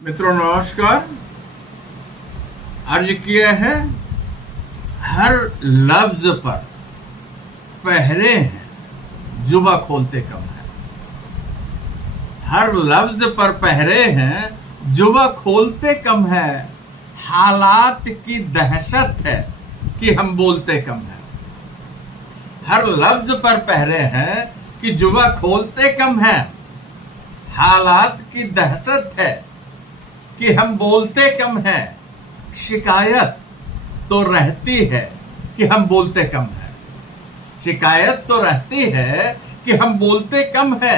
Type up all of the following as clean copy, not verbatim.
मित्रों नमस्कार। अर्ज किया है हर लफ्ज पर पहरे हैं जुबा खोलते कम है। हर लफ्ज पर पहरे हैं जुबा खोलते कम है। हालात की दहशत है कि हम बोलते कम है। हर लफ्ज पर पहरे हैं कि जुबा खोलते कम है। हालात की दहशत है कि हम बोलते कम है। शिकायत तो रहती है कि हम बोलते कम है। शिकायत तो रहती है कि हम बोलते कम है।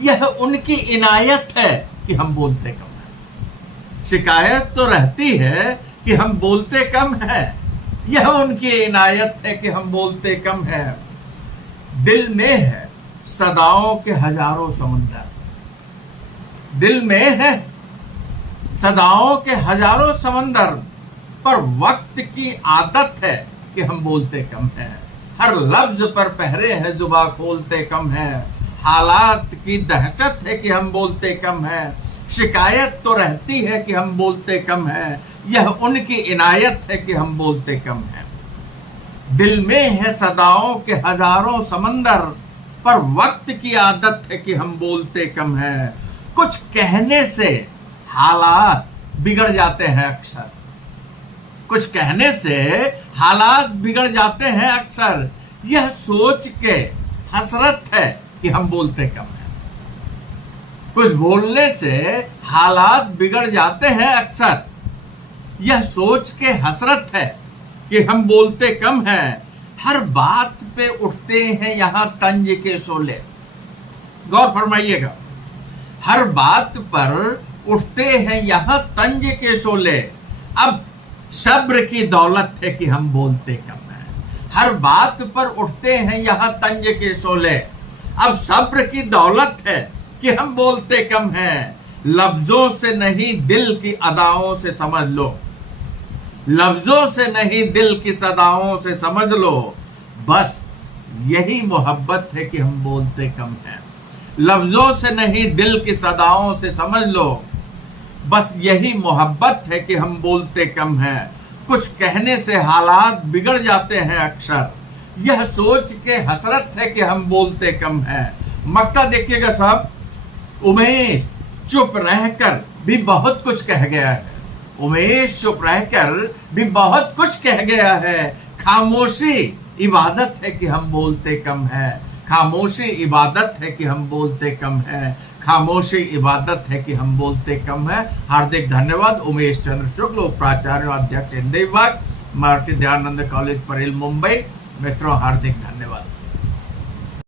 यह उनकी इनायत है कि हम बोलते कम है। शिकायत तो रहती है कि हम बोलते कम है। यह उनकी इनायत है कि हम बोलते कम है। दिल में है सदाओं के हजारों समुंदर। दिल में है सदाओं के हजारों समंदर, पर वक्त की आदत है कि हम बोलते कम है। हर लफ्ज पर पहरे हैं जुबा खोलते कम है। हालात की दहशत है कि हम बोलते कम है। शिकायत तो रहती है कि हम बोलते कम है। यह उनकी इनायत है कि हम बोलते कम है। दिल में है सदाओं के हजारों समंदर, पर वक्त की आदत है कि हम बोलते कम है। कुछ कहने से हालात बिगड़ जाते हैं अक्सर। कुछ कहने से हालात बिगड़ जाते हैं अक्सर। यह सोच के हसरत है कि हम बोलते कम हैं। कुछ बोलने से हालात बिगड़ जाते हैं अक्सर। यह सोच के हसरत है कि हम बोलते कम हैं। हर बात पे उठते हैं यहां तंज के शोले। गौर फरमाइएगा, हर बात पर उठते हैं यहां तंज के शोले। अब सब्र की दौलत है कि हम बोलते कम हैं। हर बात पर उठते हैं यहां तंज के शोले। अब सब्र की दौलत है कि हम बोलते कम हैं। लफ्जों से नहीं दिल की अदाओं से समझ लो। लफ्जों से नहीं दिल की सदाओं से समझ लो। बस यही मोहब्बत है कि हम बोलते कम हैं। लफ्जों से नहीं दिल की सदाओं से समझ लो। बस यही मोहब्बत है कि हम बोलते कम हैं। कुछ कहने से हालात बिगड़ जाते हैं अक्सर। यह सोच के हसरत है कि हम बोलते कम हैं। मक्का देखिएगा साहब, उमेश चुप रहकर भी बहुत कुछ कह गया है। उमेश चुप रहकर भी बहुत कुछ कह गया है। खामोशी इबादत है कि हम बोलते कम हैं। खामोशी इबादत है कि हम बोलते कम हैं। खामोशी इबादत है कि हम बोलते कम हैं। हार्दिक धन्यवाद। उमेश चंद्र शुक्ल, उपाचार्य अध्यक्ष हिंदी विभाग, महर्षि दयानंद कॉलेज परेल, मुंबई। मित्रों हार्दिक धन्यवाद।